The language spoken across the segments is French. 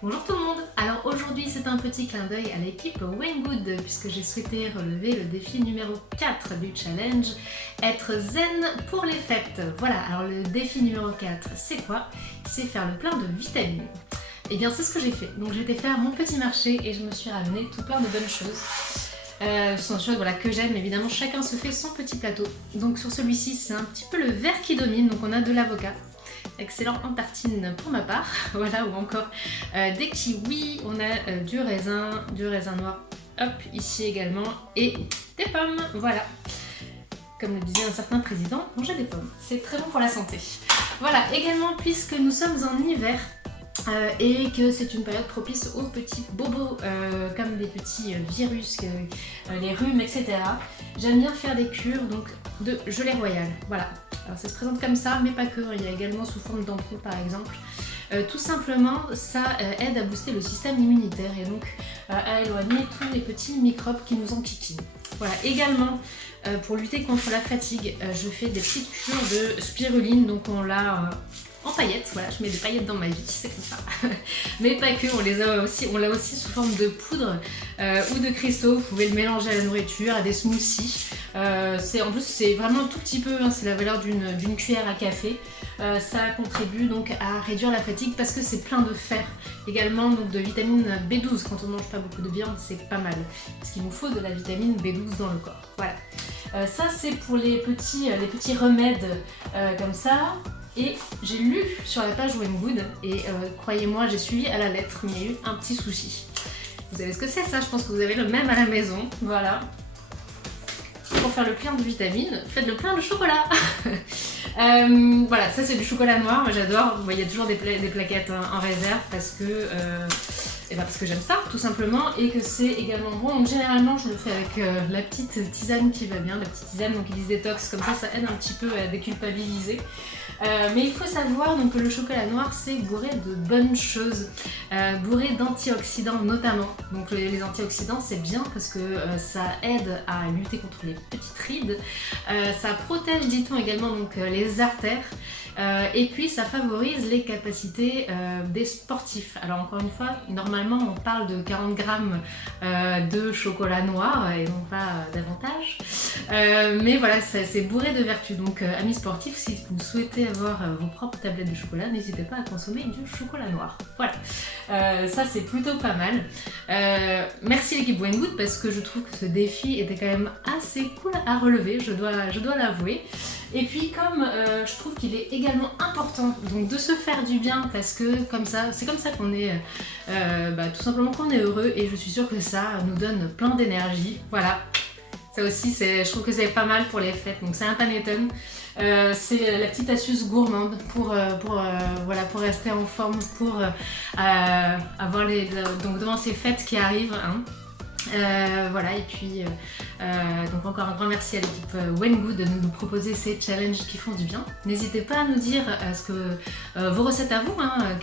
Bonjour tout le monde. Alors aujourd'hui c'est un petit clin d'œil à l'équipe Wengood puisque j'ai souhaité relever le défi numéro 4 du challenge, être zen pour les fêtes. Voilà, alors le défi numéro 4 c'est quoi? C'est faire le plein de vitamines. Et bien c'est ce que j'ai fait. Donc j'ai été faire mon petit marché et je me suis ramené tout plein de bonnes choses. Ce sont des choses voilà, que j'aime, évidemment chacun se fait son petit plateau. Donc sur celui-ci c'est un petit peu le vert qui domine, donc on a de l'avocat. Excellent en tartine pour ma part, voilà, ou encore des kiwis, on a du raisin noir, hop, ici également, et des pommes, voilà. Comme le disait un certain président, manger des pommes, c'est très bon pour la santé. Voilà, également, puisque nous sommes en hiver, et que c'est une période propice aux petits bobos comme des petits virus, les rhumes, etc. J'aime bien faire des cures donc de gelée royale. Voilà, alors ça se présente comme ça, mais pas que, il y a également sous forme d'ampoule par exemple. Tout simplement, ça aide à booster le système immunitaire et donc à éloigner tous les petits microbes qui nous enquiquinent. Voilà, également pour lutter contre la fatigue, je fais des petites cures de spiruline, donc on l'a en paillettes, voilà, je mets des paillettes dans ma vie, c'est comme ça. Mais pas que, on l'a aussi sous forme de poudre ou de cristaux, vous pouvez le mélanger à la nourriture, à des smoothies. En plus c'est vraiment un tout petit peu, hein, c'est la valeur d'une cuillère à café. Ça contribue donc à réduire la fatigue parce que c'est plein de fer. Également donc de vitamine B12, quand on mange pas beaucoup de viande c'est pas mal. Parce qu'il nous faut de la vitamine B12 dans le corps. Voilà. Ça c'est pour les petits remèdes comme ça. Et j'ai lu sur la page Wengood et croyez-moi j'ai suivi à la lettre mais il y a eu un petit souci. Vous savez ce que c'est ça? Je pense que vous avez le même à la maison. Voilà. Pour faire le plein de vitamines, faites le plein de chocolat. Voilà, ça c'est du chocolat noir, moi j'adore. Il y a toujours des plaquettes en réserve parce que j'aime ça tout simplement et que c'est également bon. Donc généralement je le fais avec la petite tisane qui va bien, la petite tisane donc Elise Détox, comme ça aide un petit peu à déculpabiliser. Mais il faut savoir donc, que le chocolat noir c'est bourré de bonnes choses, bourré d'antioxydants notamment. Donc les antioxydants c'est bien parce que ça aide à lutter contre les petites rides, ça protège dit-on également donc, les artères. Et puis ça favorise les capacités des sportifs. Alors encore une fois, normalement on parle de 40 grammes de chocolat noir et non pas davantage. Mais voilà, c'est bourré de vertus. Donc amis sportifs, si vous souhaitez avoir vos propres tablettes de chocolat, n'hésitez pas à consommer du chocolat noir. Voilà, ça c'est plutôt pas mal. Merci l'équipe Wengood parce que je trouve que ce défi était quand même assez cool à relever, je dois l'avouer. Et puis comme je trouve qu'il est également important donc de se faire du bien parce que c'est comme ça qu'on est tout simplement qu'on est heureux et je suis sûre que ça nous donne plein d'énergie. Voilà, ça aussi je trouve que c'est pas mal pour les fêtes, donc c'est un panettone. C'est la petite astuce gourmande pour rester en forme, pour avoir donc devant ces fêtes qui arrivent. Hein. Voilà, et puis donc encore un grand merci à l'équipe Wengood de nous proposer ces challenges qui font du bien. N'hésitez pas à nous dire vos recettes à vous, hein,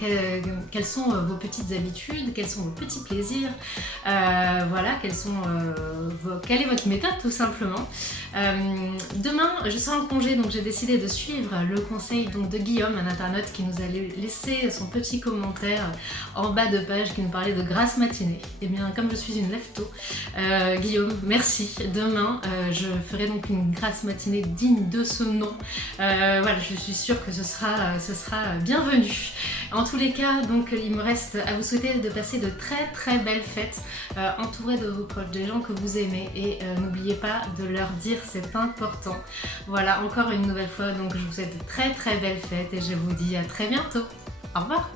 quelles sont vos petites habitudes, quels sont vos petits plaisirs, voilà, quelle est votre méthode tout simplement. Demain je serai en congé donc j'ai décidé de suivre le conseil donc, de Guillaume, un internaute qui nous a laissé son petit commentaire en bas de page qui nous parlait de grasse matinée. Et bien comme je suis une lève-tôt, Guillaume, merci. Demain, je ferai donc une grasse matinée digne de ce nom. Voilà, je suis sûre que ce sera bienvenu. En tous les cas, donc, il me reste à vous souhaiter de passer de très très belles fêtes, entourées de vos proches, des gens que vous aimez, et n'oubliez pas de leur dire, c'est important. Voilà, encore une nouvelle fois, donc je vous souhaite de très très belles fêtes et je vous dis à très bientôt. Au revoir.